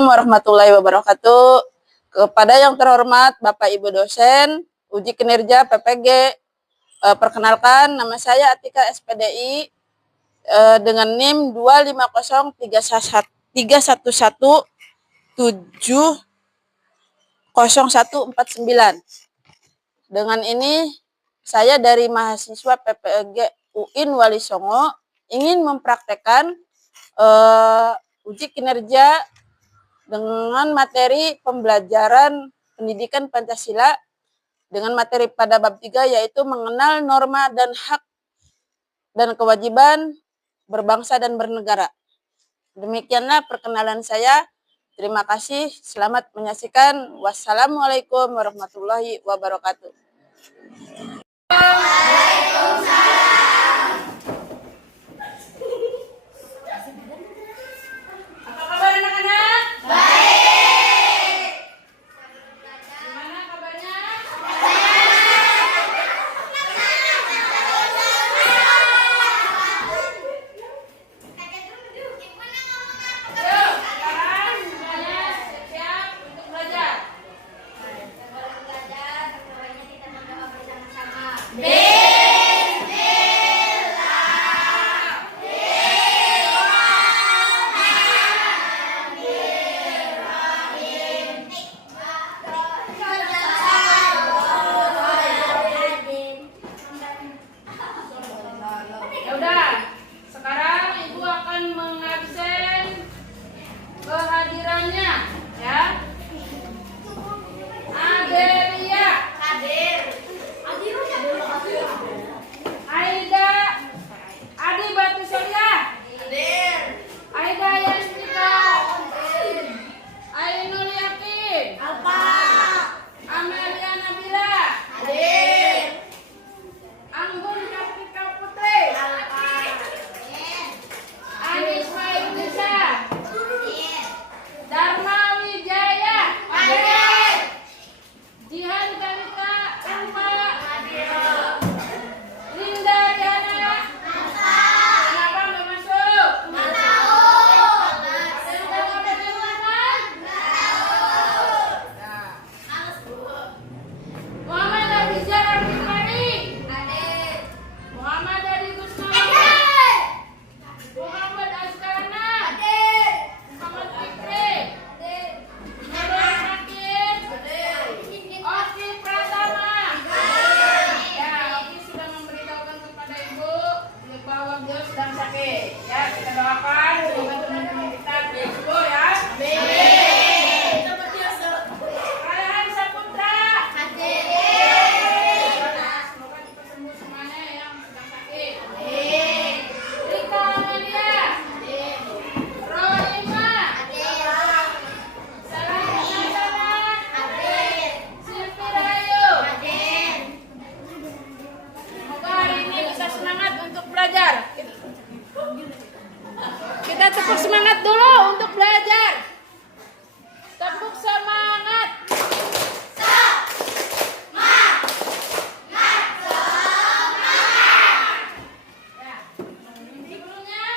Warahmatullahi wabarakatuh. Kepada yang terhormat Bapak Ibu dosen uji kinerja PPG, perkenalkan nama saya Atika SPDI dengan NIM 25031170149. Dengan ini saya dari mahasiswa PPG UIN Wali Songo ingin mempraktekkan uji kinerja dengan materi pembelajaran pendidikan Pancasila dengan materi pada bab 3 yaitu mengenal norma dan hak dan kewajiban berbangsa dan bernegara. Demikianlah perkenalan saya. Terima kasih. Selamat menyaksikan. Wassalamualaikum warahmatullahi wabarakatuh. Apa kabar anak-anak? Baik. Gimana kabarnya? Yuk, sekarang semuanya siap-siap untuk belajar. Ya udah, sekarang Ibu akan mengabsen kehadirannya, ya. Adelia. Hadir. Aida. Adi Batu Surya. Hadir. Aida Yastika. Hadir. Ainul Yakin. Apa? Amelia Nabila. Hadir. Anggun Kapika Putri. Apa? Anisma Indonesia. Dharma Wijaya. Hadir. Jihan Kalika Elma. Hadir. Linda Diana. Kenapa nggak masuk? Nggak tahu. Ada yang tahu apa di rumah? Nggak tahu. Muhammad Abizar Abdulmari. Hadir. Muhammad Adi Gusnawi. Muhammad Azkarna. Hadir. Muhammad Fikri. Hadir. Nurul Hakim. Hadir. Oki Pratama. Hadir. Ya, Oki sudah memberitahukan kepada Ibu bahwa beliau sedang sakit. Ya, kita doakan semoga teman-teman kita sembuh ya. Amin. Raihan Saputra. Hadir. Semoga cepat sembuh semuanya yang sedang sakit. Amin. Rika Amalia. Hadir. Rohima. Hadir. Salahin Hasanah. Hadir. Silvi Rahayu. Hadir. Semoga hari ini bisa semangat untuk belajar. Kita tepuk semangat dulu untuk belajar. Tepuk semangat. Ya. Sebelumnya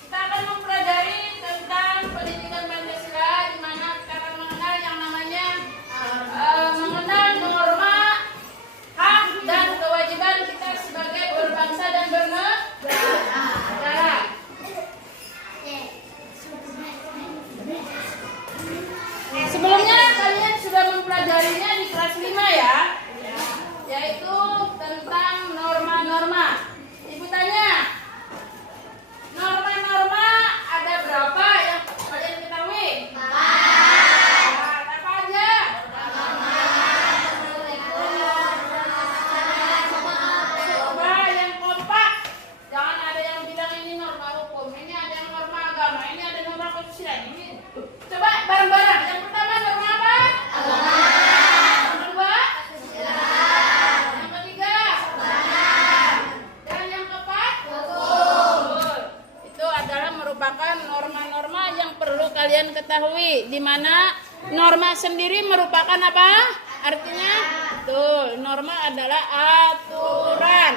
kita akan mempelajari tentang pendidikan Pancasila, di mana kita akan mengenal yang namanya mengenal norma, hak dan kewajiban kita sebagai berbangsa dan bernegara. Sebelumnya kalian sudah mempelajarinya di kelas 5 ya, yaitu tentang norma-norma. Ibu tanya, norma-norma ada berapa yang kalian ketahui? Apa aja? Coba yang kompak. Jangan ada yang bilang ini norma hukum, ini ada yang norma agama, ini ada norma konstitusi. Ini coba bareng-bareng. Yang pertama norma apa? Agama. Yang kedua? Yang ketiga? Dan yang keempat? Hukum. Itu adalah merupakan norma-norma yang perlu kalian ketahui, di mana norma sendiri merupakan apa? Artinya? Betul, norma adalah aturan.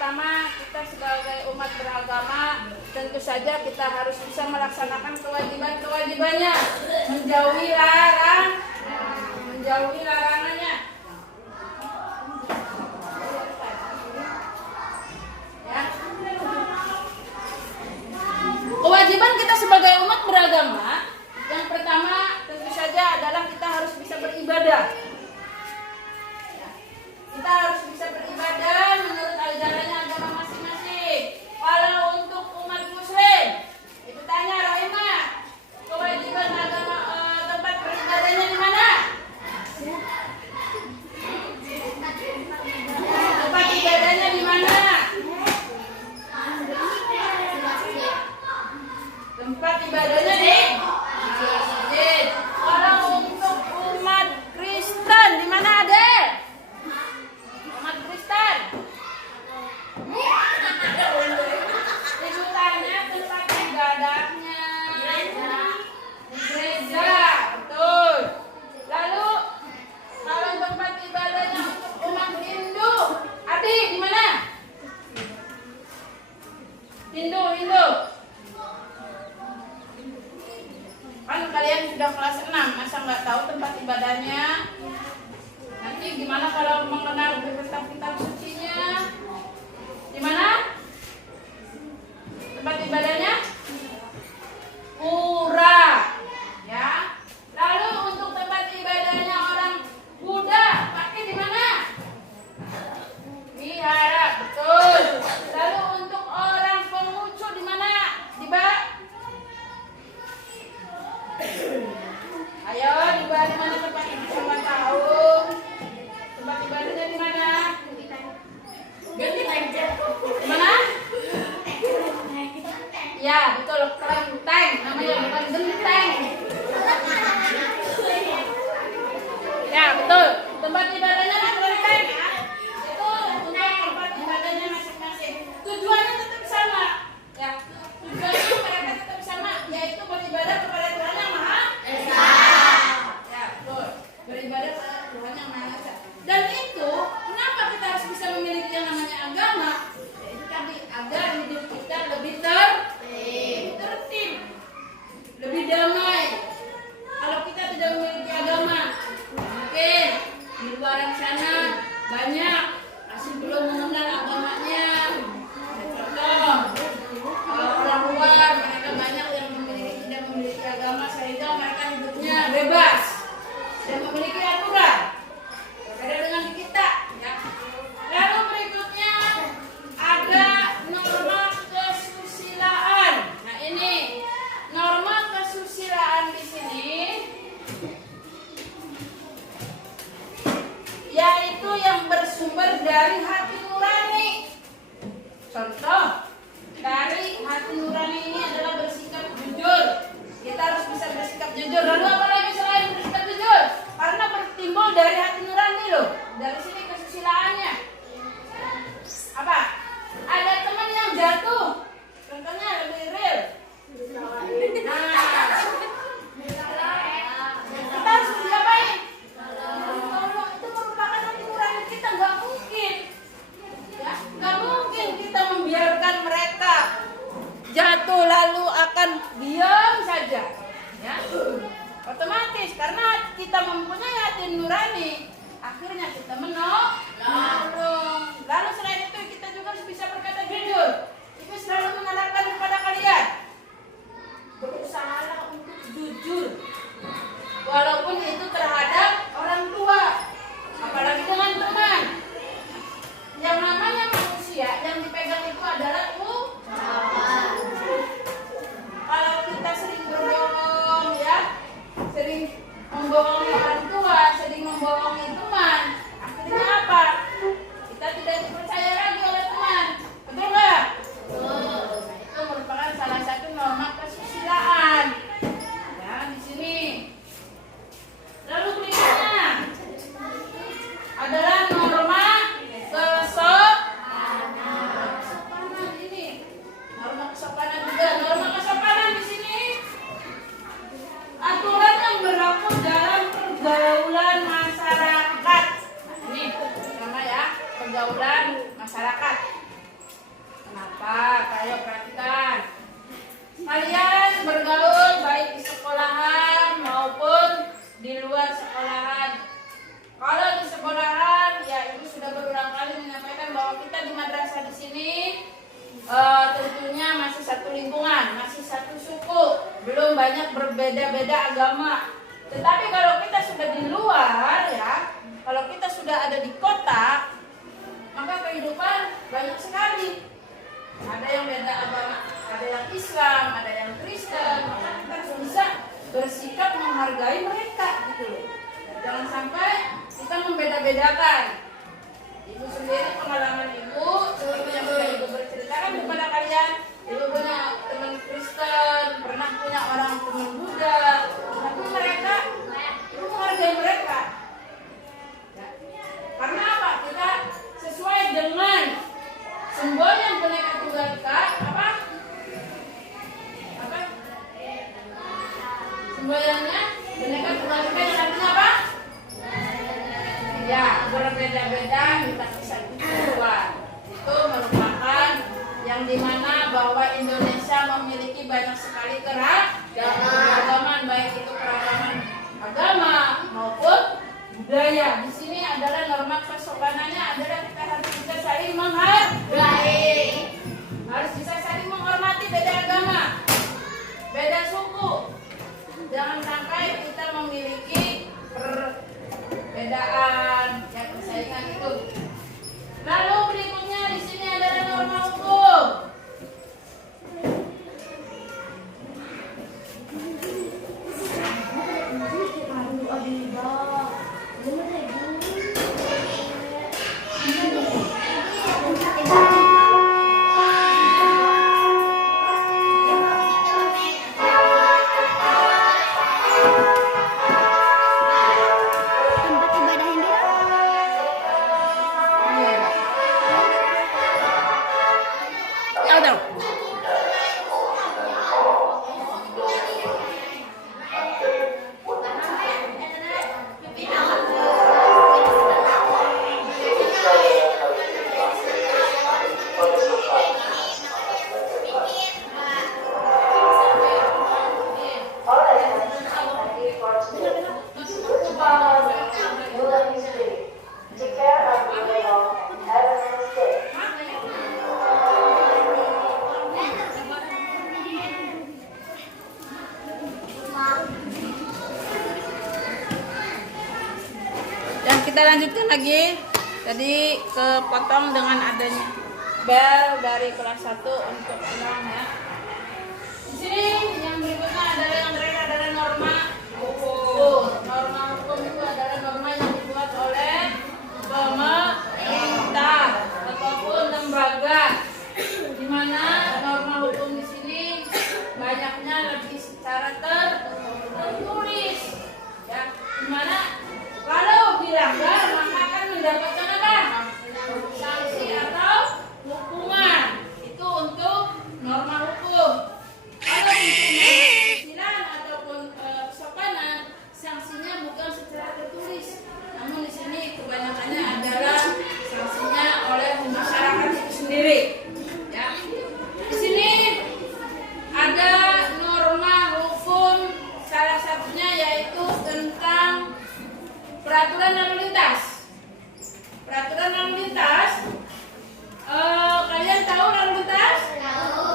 pertama, kita sebagai umat beragama tentu saja kita harus bisa melaksanakan kewajiban-kewajibannya, menjauhi larangannya. Ya. Kewajiban kita sebagai umat beragama, yang pertama tentu saja adalah kita harus bisa beribadah. Kita harus bisa beribadah menurut ajarannya agama masing-masing. Kalau untuk umat muslim, itu tanya Rohimah, kewajiban agama tempat beribadahnya di mana? Tempat ibadahnya di mana? Tempat ibadahnya di masjid. Kalau untuk umat Kristen di mana ada? Umat Kristen. Ibu tanya tempat ibadahnya di gereja, betul. Lalu kalau tempat ibadahnya untuk umat Hindu, Adi di mana? Hindu. Kan kalian sudah kelas 6, masa nggak tahu tempat ibadahnya? Nanti gimana kalau mengenal kitab-kitab sucinya? Di mana? Tempat ibadahnya? Pura. Ya. Lalu untuk tempat ibadahnya orang Buddha, pakai di mana? Wihara, betul. Lalu untuk orang Konghucu di mana? Di Bak? Ayo, di mana tempat ibu sama tahu? Tempat ibadahnya di mana? Di mana? Ya, betul. Kelenteng. Namanya bukan genteng. Ya, betul. Tempat ibadahnya di kelenteng. Itu untuk tempat ibadahnya masing-masing. Tujuannya tetap sama. Ya, tujuannya mereka tetap sama, yaitu beribadah kepada Tuhan yang Maha Esa. Ya, betul. Beribadah kepada Tuhan yang Maha Esa. Dan itu, kenapa kita harus bisa memiliki yang namanya agama? Yaitu tadi, agar hidup kita lebih tertib, lebih damai. Kalau kita tidak memiliki agama, mungkin di luar sana banyak masih belum mengenal agamanya. Contoh, orang luar mereka banyak yang tidak memiliki agama, sehingga mereka hidupnya bebas dan memiliki aturan. Berbeda dengan di kita. Ya. Lalu berikutnya ada norma kesusilaan. Nah ini norma kesusilaan di sini, yaitu yang bersumber dari hati nurani. Contoh, dari hati nurani ini adalah bersikap jujur. Kita harus bisa bersikap jujur. Lalu apa lagi selain bersikap jujur? Karena bertimbul dari hati nurani loh. Dari sini kesusilaannya. Apa? Ada teman yang jatuh. Contohnya lebih real. Nah, kita harus diapain? Tolong, itu merupakan hati nurani kita. Nggak mungkin. Ya, nggak mungkin kita membiarkan mereka jatuh lalu akan diam saja. Ya, otomatis karena kita mempunyai hati nurani, akhirnya kita menolong. Lalu selain itu kita juga harus bisa berkata jujur. Itu selalu menandakan kepada kalian, berusahalah untuk jujur, walaupun itu terhadap orang tua, apalagi dengan teman. Yang namanya manusia yang dipegang itu adalah ucapan. Kalau kita sering berbohong, ya, sering membohongi orang tua, sering membohongi teman, akhirnya apa? banyak berbeda-beda agama. Tetapi kalau kita sudah di luar ya, kalau kita sudah ada di kota, maka kehidupan banyak sekali. Ada yang beda agama, ada yang Islam, ada yang Kristen. Maka kita harus bisa bersikap menghargai mereka gitu loh. Jangan sampai kita membeda-bedakan. Ibu sendiri pengalaman ibu, seperti yang sudah ibu berceritakan kepada kalian, ibu punya teman Kristen, pernah punya orang teman Buddha, tapi mereka, ibu menghargai mereka. Ya. Karena apa? Kita sesuai dengan simbol yang Bhinneka Tunggal Ika, apa? Simbolnya Bhinneka Tunggal Ika yang artinya apa? Ya, berbeda-beda kita bisa kesatuan. Itu merupakan yang dimana bahwa Indonesia memiliki banyak sekali keragaman, baik itu keragaman agama maupun budaya. Di sini adalah norma kesopanannya adalah kita harus bisa saling menghargai, harus bisa saling menghormati beda agama, beda suku. Jangan sampai kita memiliki perbedaan yang persaingan itu. Lalu berikutnya di sini adalah norma hukum. Kita lanjutkan lagi. Tadi kepotong dengan adanya bel dari kelas 1 untuk pulang ya. Di sini yang berikutnya adalah yang terakhir adalah norma hukum. Norma hukum itu adalah norma yang dibuat oleh pemerintah ataupun lembaga. Di mana norma hukum di sini banyaknya lebih secara tertulis ya. Di mana kalau dilanggar maka akan mendapatkan apa? Sanksi atau hukuman. Itu untuk norma hukum. Kalau untuk kecilan ataupun kesopanan, sanksinya bukan secara tertulis. Namun di sini kebanyakannya adalah sanksinya oleh masyarakat itu sendiri. Ya. Di sini ada norma hukum, salah satunya yaitu tentang peraturan lalu lintas. Peraturan lalu lintas, kalian tahu lalu lintas? Tahu.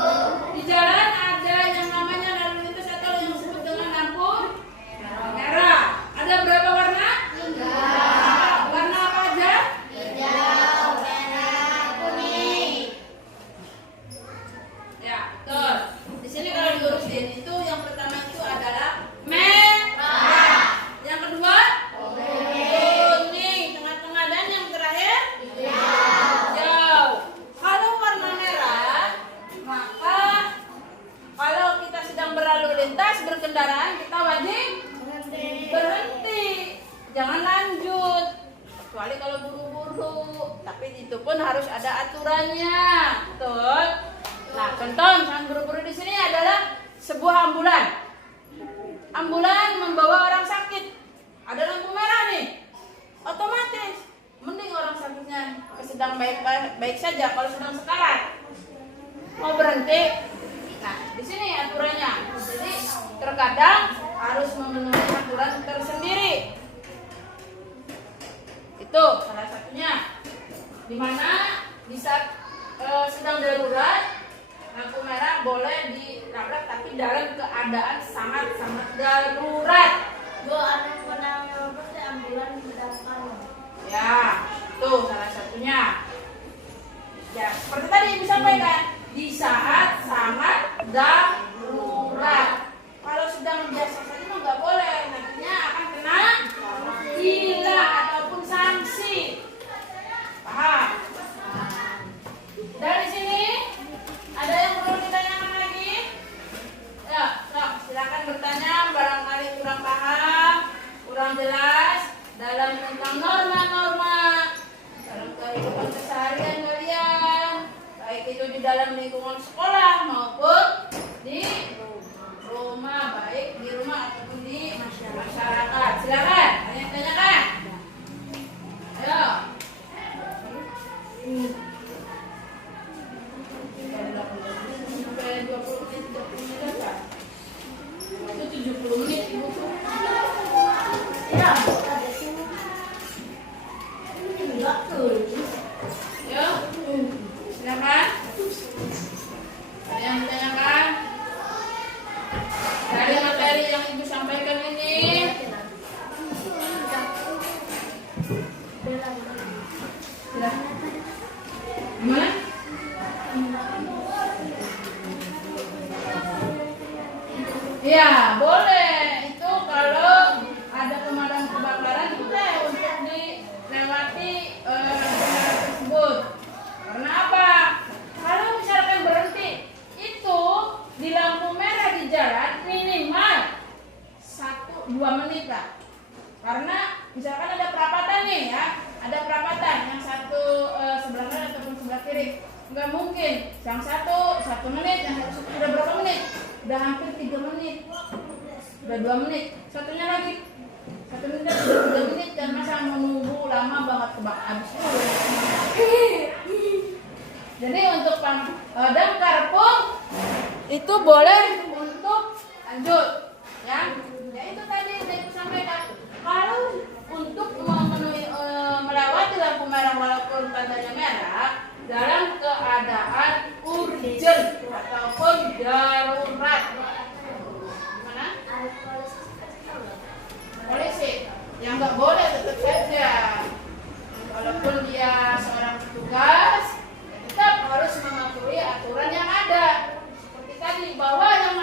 Di jalan ada yang namanya lalu lintas atau yang disebut dengan lampu merah. Ada berapa warna? 3. Warna apa aja? Hijau, merah, kuning. Ya, betul. Di sini kalau diurusin itu yang pertama itu adalah merah. Yang kedua? Kuning, tengah-tengah, dan yang terakhir hijau. Kalau warna merah, maka kalau kita sedang berlalu lintas berkendaraan kita wajib berhenti, jangan lanjut, kecuali kalau buru-buru. Tapi itu pun harus ada aturannya, betul. Nah, contoh misalnya buru-buru di sini adalah sebuah ambulan. Ambulan membawa orang sakit. Ada lampu merah nih, otomatis mending orang sakitnya sedang baik saja. Kalau sedang sekarat mau berhenti, nah di sini aturannya. Jadi terkadang harus memenuhi aturan tersendiri. Itu salah satunya. Dimana bisa sedang darurat lampu merah boleh ditabrak tapi laki-laki dalam keadaan sangat-sangat darurat. Bu, ada yang menangnya pasti ambulan mendatang. Ya, tuh salah satunya. Ya, seperti tadi disampaikan, di saat sangat darurat. Kalau sedang biasa saja mah nggak boleh, nantinya akan kena tilang ataupun sanksi. Paham? Dari sini ada yang perlu ditanyakan lagi? Ya, silakan bertanya. Barangkali kurang paham, kurang jelas dalam tentang norma-norma dalam kehidupan keseharian kalian, baik itu di dalam lingkungan sekolah maupun di rumah, baik di rumah ataupun di masyarakat. Silakan, tanyakan. Ayo. Sampai 20 menit, 30 menit kan? Itu 70 menit ibu tuh. Ya, ada sini. Enggak tuh. Yuk, silakan. Ada yang ditanyakan? Dari materi yang ibu sampaikan ini. Gimana? Ya, boleh. Itu kalau ada pemadam kebakaran itu deh untuk dilewati daerah tersebut. Karena apa? Kalau misalkan berhenti itu di lampu merah di jalan minimal 1-2 menit lah. Karena misalkan ada perapatan nih ya, ada perapatan yang satu sebelah kanan ataupun sebelah kiri. Nggak mungkin yang satu 1 menit, yang satu udah berapa menit? Udah hampir 3 menit, udah 2 menit, satunya lagi 1 menit, udah 3 menit, dan masa menunggu lama banget kebak habis itu. Jadi untuk damkar pun itu boleh untuk lanjut, ya. Ya itu tadi saya sampaikan. Kalau untuk memenuhi melewati lampu merah walaupun tandanya merah dalam keadaan urgent ataupun darurat. Mana? Polisi. Yang nggak boleh tetap saja. Walaupun dia seorang petugas, tetap harus mematuhi aturan yang ada. Seperti tadi bahwa yang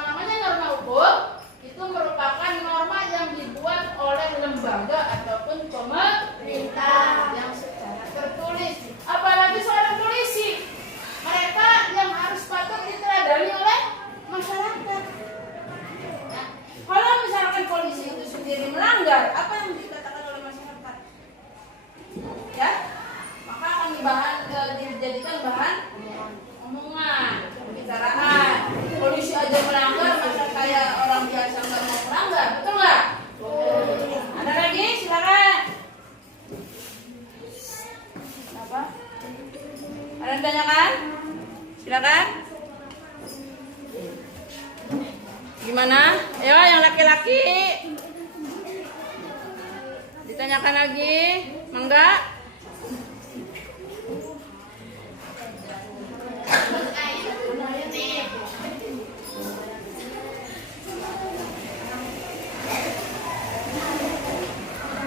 namanya norma hukum itu merupakan norma yang dibuat oleh lembaga ataupun pemerintah yang secara tertulis. Apalagi seorang polisi, mereka yang harus patut diteladani oleh masyarakat. Ya. Kalau misalkan polisi itu sendiri melanggar, apa yang dikatakan oleh masyarakat? Ya, maka akan dijadikan bahan omongan, pembicaraan. Polisi aja melanggar, masa kayak orang biasa nggak mau melanggar, betul nggak? Ada lagi, silakan. Apa? Ada yang tanyakan? Silakan. Gimana? Ayo yang laki-laki. Ditanyakan lagi? Mangga?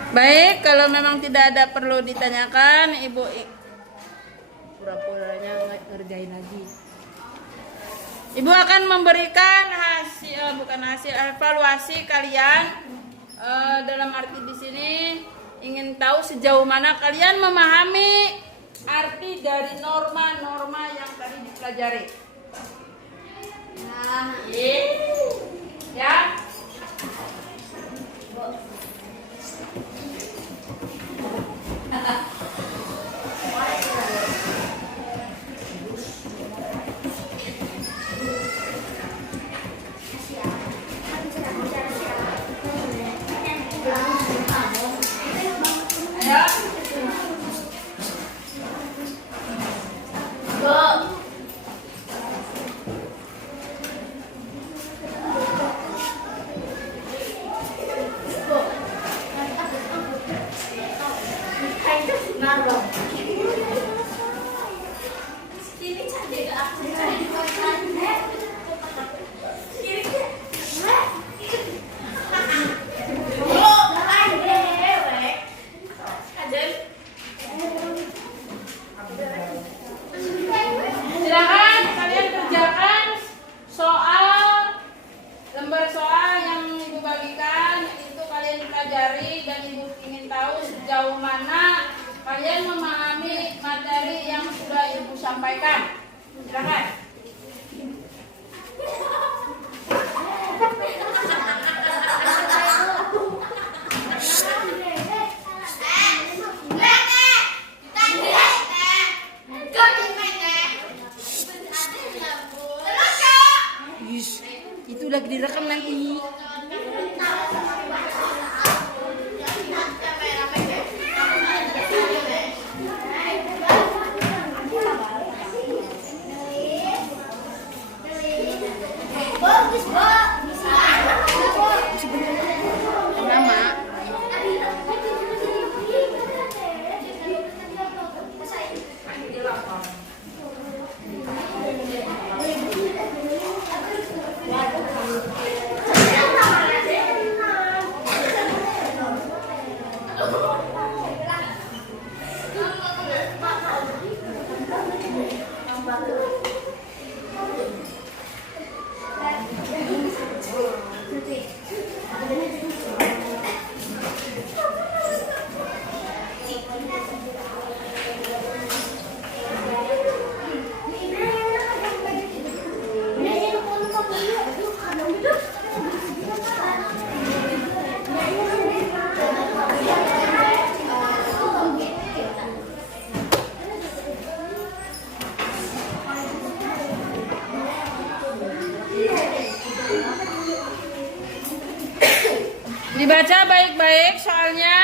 Baik, kalau memang tidak ada perlu ditanyakan, Ibu pura-puranya ngerjain lagi. Ibu akan memberikan hasil evaluasi kalian dalam arti di sini ingin tahu sejauh mana kalian memahami arti dari norma-norma yang tadi dipelajari. Nah, ya. yang Ibu ingin tahu sejauh mana kalian memahami materi yang sudah Ibu sampaikan. Silakan. Itu lagi direkam nanti. Bagus, Mbak. Nama. Dibaca baik-baik soalnya.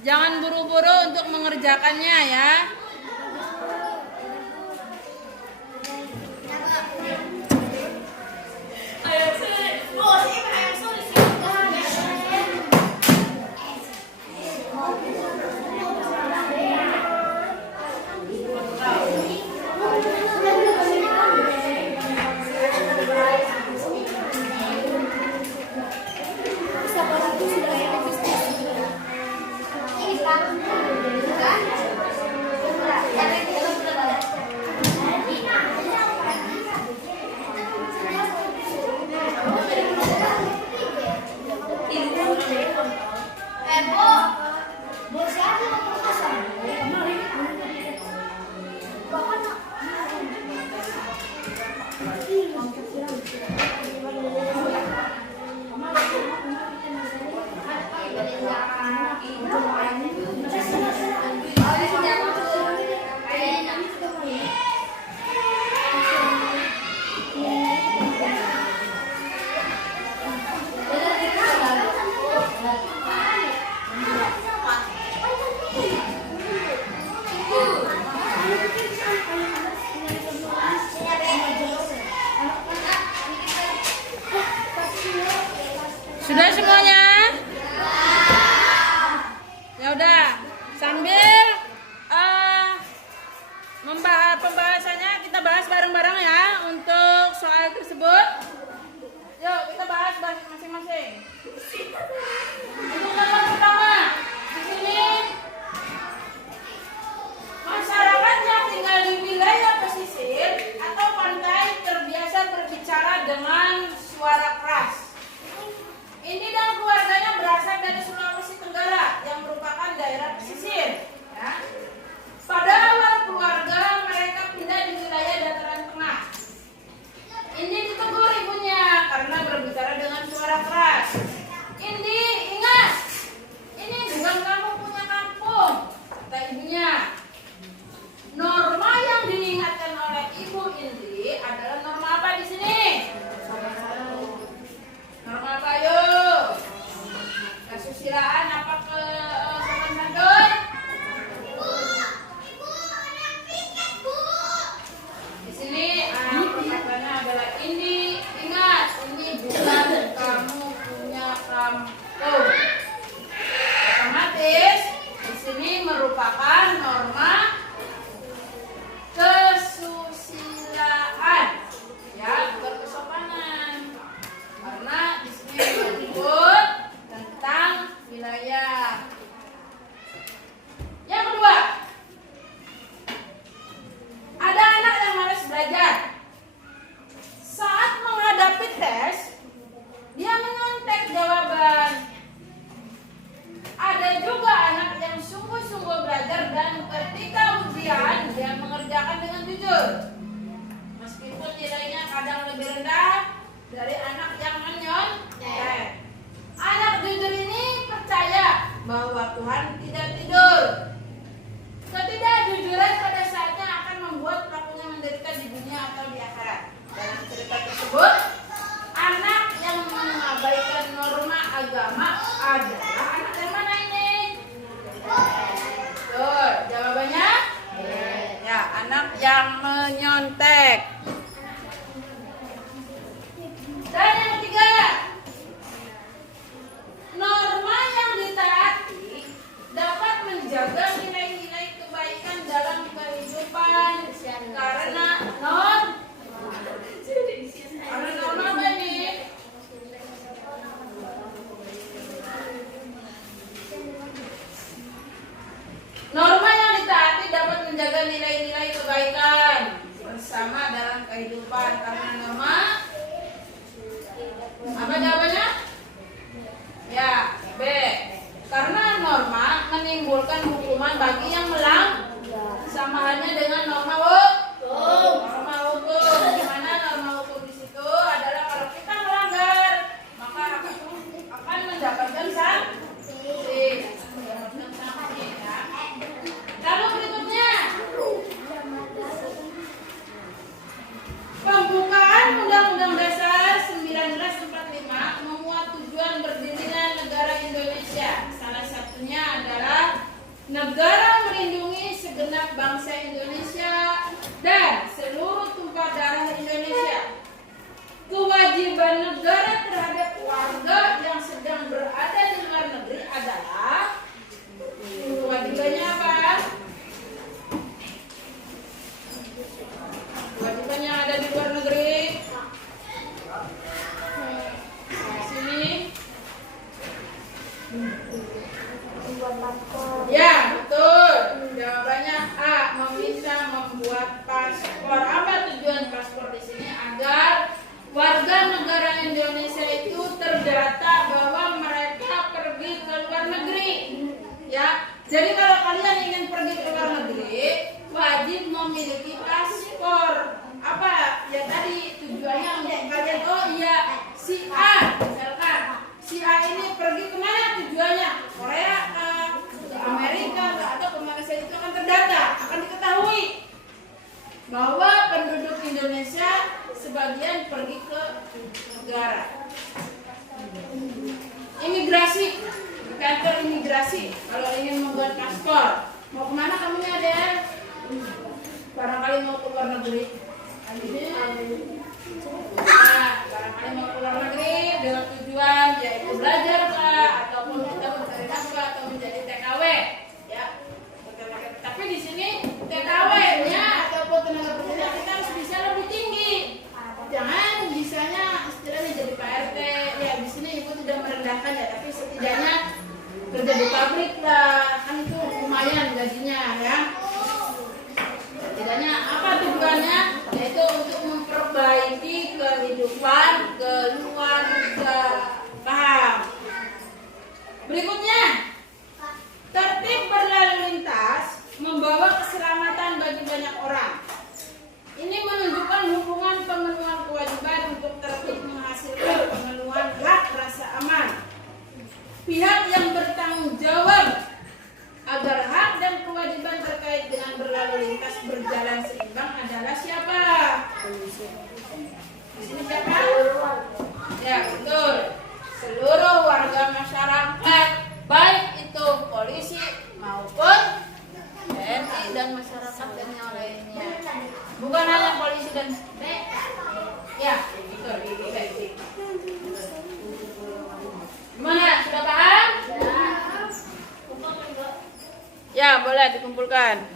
Jangan buru-buru untuk mengerjakannya ya. Sudah semuanya? Ya udah, sambil pembahasannya kita bahas bareng-bareng ya untuk soal tersebut. Yuk kita bahas masing-masing. Untuk yang pertama, di sini masyarakat yang tinggal di wilayah pesisir atau pantai terbiasa berbicara dengan suara keras. Ini dan keluarganya berasal dari Sulawesi Tenggara yang merupakan daerah pesisir. Ya. Pada awal keluarga mereka pindah di wilayah dataran tengah. Ini ditegur ibunya karena berbicara dengan suara keras. Indi, ingat, ini bukan kamu punya kampung, kata ibunya. Norma yang diingatkan oleh Ibu Indi adalah norma apa di sini? Norma apa yuk? Kesusilaan apa ke sopan santun? Di sini perkataannya adalah ini, ingat, ini bukan kamu punya kampung. Otomatis di sini merupakan norma kesusilaan, ya, bukan kesopanan. Karena di sini menyebut tentang wilayah dia mengerjakan dengan jujur. Meskipun nilainya kadang lebih rendah dari anak yang menyontek. Anak jujur ini percaya bahwa Tuhan tidak tidur. Ketidakjujuran pada saatnya akan membuat pelakunya menderita di dunia atau di akhirat. Dalam cerita tersebut, anak yang mengabaikan norma agama adalah anak yang mana ini? Betul, jawabannya? Ya, anak yang menyontek. Dan yang ketiga, norma yang ditaati dapat menjaga nilai-nilai kebaikan dalam kehidupan karena norma apa ini? Norma yang ditaati dapat menjaga nilai-nilai kebaikan bersama dalam kehidupan karena norma apa jawabannya? Ya, B. Karena norma menimbulkan hukuman bagi yang melanggar. Sama halnya dengan norma hukum. Norma hukum. Gimana norma hukum di situ adalah kalau kita melanggar, maka akan mendapatkan sanksi. Ya. Lalu berikutnya, pembukaan Undang-Undang Dasar 1945 memuat tujuan berdirinya negara Indonesia. Salah satunya adalah negara melindungi segenap bangsa Indonesia dan seluruh tumpah darah Indonesia. Kewajiban negara terhadap warga yang sedang berada di luar negeri adalah kewajibannya apa? Kewajibannya ada di luar negeri. Sini. Ya, betul. Jawabannya A, meminta membuat paspor. Apa tujuan paspor di sini? Agar warga negara Indonesia itu terdata bahwa mereka pergi ke luar negeri. Ya. Jadi kalau kalian ingin pergi ke luar negeri, wajib memiliki paspor. Apa? Ya tadi tujuannya untuk kalian. Oh iya, si A, misalkan si A ini pergi kemana tujuannya? Korea, ke Amerika, atau ke Malaysia, itu akan terdata, akan diketahui bahwa penduduk Indonesia sebagian pergi ke negara. Imigrasi, di kantor imigrasi, kalau ingin membuat paspor, mau kemana kamunya Den? Barangkali mau ke luar negeri. Nah, barangkali mau ke luar negeri dengan tujuan yaitu belajar Pak, ataupun kita mencari nafkah atau menjadi TKW, ya. Tapi di sini TKW-nya ataupun tenaga kerja kita harus bisa lebih tinggi. Jangan bisanya istilahnya jadi PRT. Ya di sini ibu tidak merendahkan ya, tapi setidaknya kerja di pabrik lah, kan itu lumayan gajinya ya. Setidaknya apa tujuannya? Yaitu untuk memperbaiki kehidupan keluarga. Paham? Berikutnya, tertib berlalu lintas membawa keselamatan bagi banyak orang. Ini menunjukkan hubungan pemenuhan kewajiban untuk tertib menghasilkan pemenuhan hak rasa aman. Pihak yang bertanggung jawab agar hak dan kewajiban terkait dengan berlalu lintas berjalan seimbang adalah siapa? Di sini siapa? Ya betul, seluruh warga masyarakat, baik itu polisi maupun TNI dan masyarakat dan yang lainnya. Bukan hanya polisi dan ya betul. Gimana? Sudah paham? Ya, boleh dikumpulkan.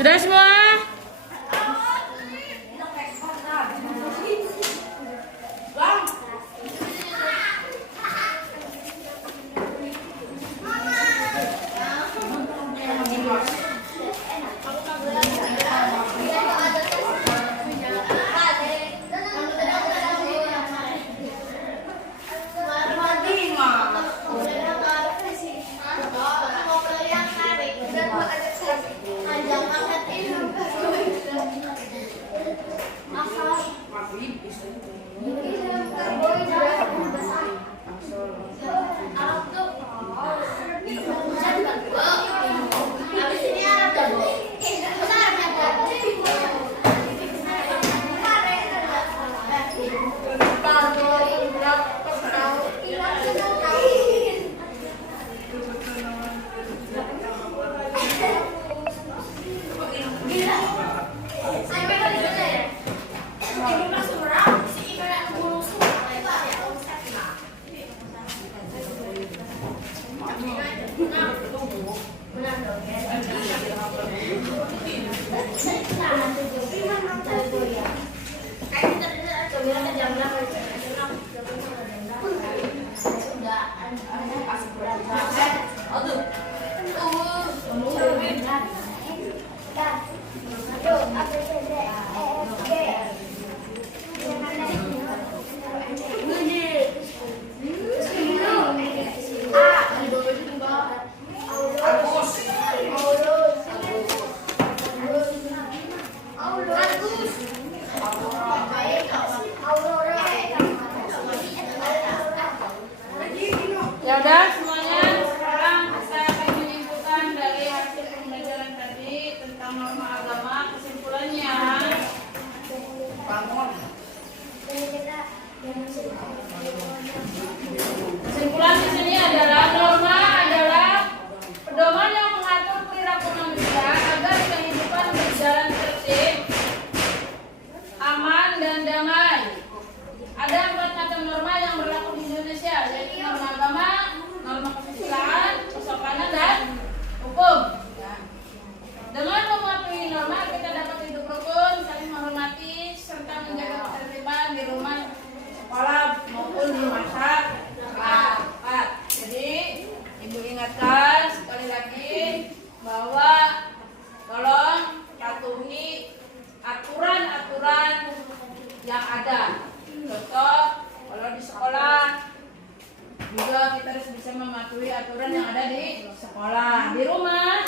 Sudah semua? Ya udah semuanya, sekarang saya akan menyimpulkan dari hasil pembelajaran tadi tentang norma agama. Kesimpulannya, kesimpulan di sini adalah norma adalah pedoman yang mengatur perilaku manusia agar kehidupan berjalan tertib, aman dan damai. Ada 4 macam norma yang berlaku di Indonesia, yaitu norma agama, norma kesusilaan, kesopanan, dan hukum. Dengan mematuhi norma, kita dapat hidup rukun, saling menghormati, serta menjaga ketertiban di rumah, sekolah, maupun di masyarakat. Jadi, Ibu ingatkan sekali lagi bahwa tolong patuhi aturan-aturan yang ada. Contoh, kalau di sekolah juga kita harus bisa mematuhi aturan yang ada di sekolah. Di rumah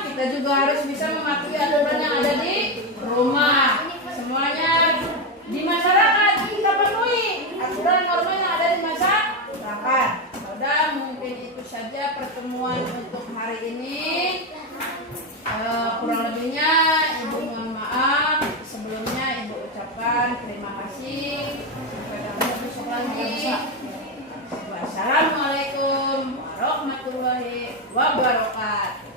kita juga harus bisa mematuhi aturan yang ada di rumah. Semuanya di masyarakat kita penuhi aturan norma yang ada di masyarakat. Udah, mungkin itu saja pertemuan untuk hari ini. Kurang lebihnya Ibu mohon maaf. Sebelumnya Ibu ucapkan terima kasih. Sampai ketemu besok lagi. Wassalamualaikum warahmatullahi wabarakatuh.